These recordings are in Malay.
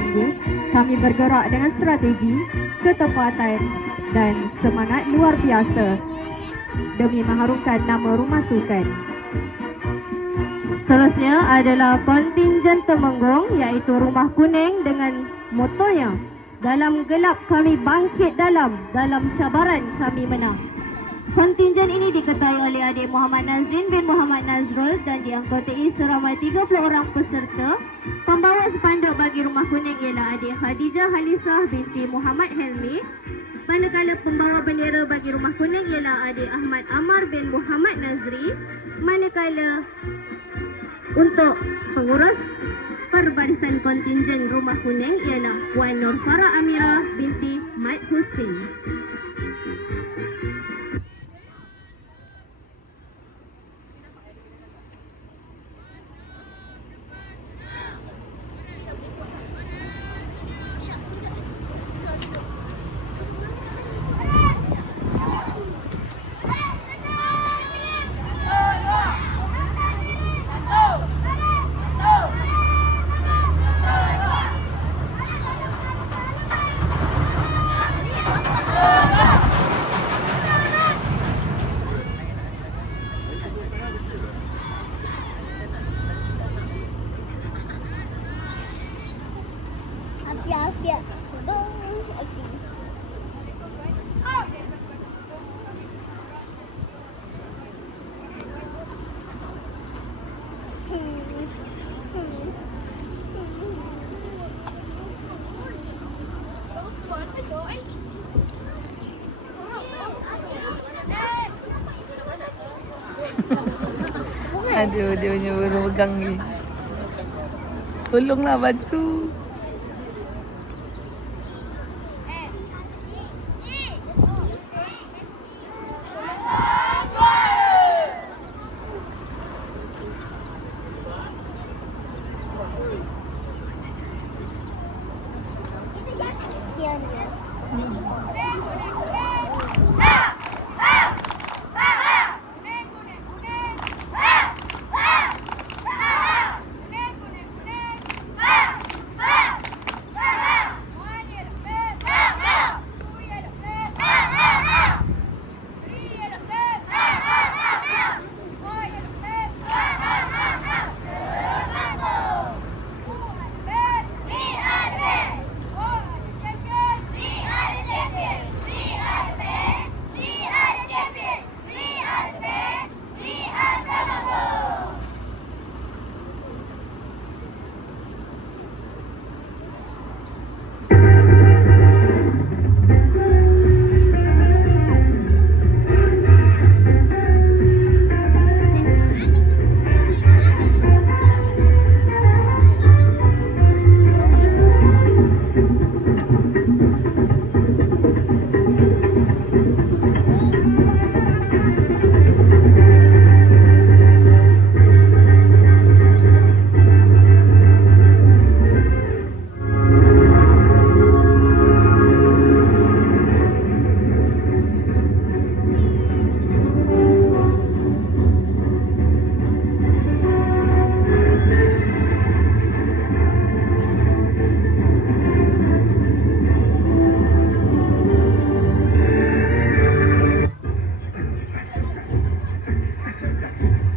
canggih, kami bergerak dengan strategi, ketepatan dan semangat luar biasa demi mengharumkan nama Rumah Sukan. Seterusnya adalah kontingen Temenggung iaitu Rumah Kuning dengan motonya, dalam gelap kami bangkit dalam cabaran kami menang. Kontingen ini diketuai oleh adik Muhammad Nazrin bin Muhammad Nazrul dan dianggotai seramai 30 orang peserta. Pembawa spanduk bagi Rumah Kuning ialah adik Khadijah Halisah binti Muhammad Helmi. Manakala pembawa bendera bagi Rumah Kuning ialah adik Ahmad Amar bin Muhammad Nazri. Manakala untuk pengurus perbarisan kontingen Rumah Kuning ialah Puan Nur Farah Amira binti Mat Hussein. Aduh, dia punya baru pegang ni. Tolonglah bantu.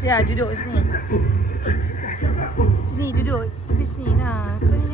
Ya, duduk sini. Sini duduk. Tepi sini lah. Kau ni